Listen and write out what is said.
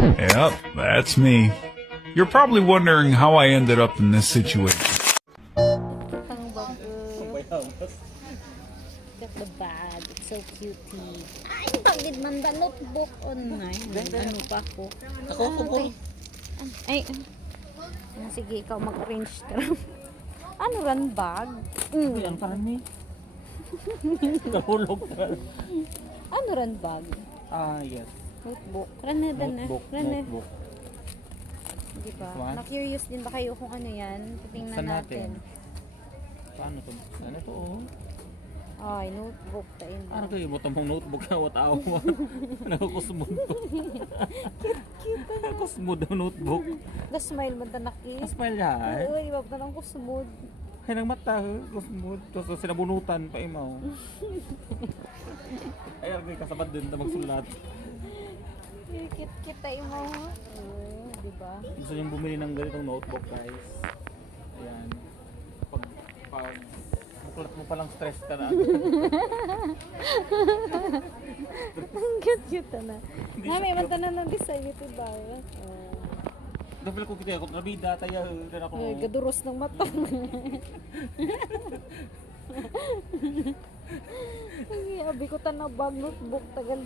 Yep, that's me. You're probably wondering how I ended up in this situation. Pang Look the bag. It's so cutie. Ay, pagid man the notebook on nga. Ano pa ako? Ako. Ay, sige, ikaw mag-arrange ka lang. Ano ran bag? Ang parang ni. Kahulog pa. Ano ran bag? Yes. Notebook. Rana na. Notebook. Di ba? This one? Na-curious din ba kayo kung ano yan? Titingnan Buksan natin. Paano to? Ano to? Ay, notebook tayo. Ano kayo? Butang mong notebook na wataw mo. Nakakusmod ko. Nakakusmod ang notebook. The-smile man tanaki. Smile niya eh. Oo, iba pa lang ko sumod. Ay, nang mata. Kusmod. Tapos sinabunutan pa imaw. Ay, argoy kasabad din na magsulat. Kit-kit tayo mo. Oo, di ba? Gusto niyong bumili ng ganitong notebook guys. Ayan. Pag buklat mo palang stress ka na. Ang cute-cute na. May mata na ng design ito ba? Dapil ko kita ako nabida tayo dan ako. Ay, gaduros ng mata. Ay, abi ko tanabag notebook tagal.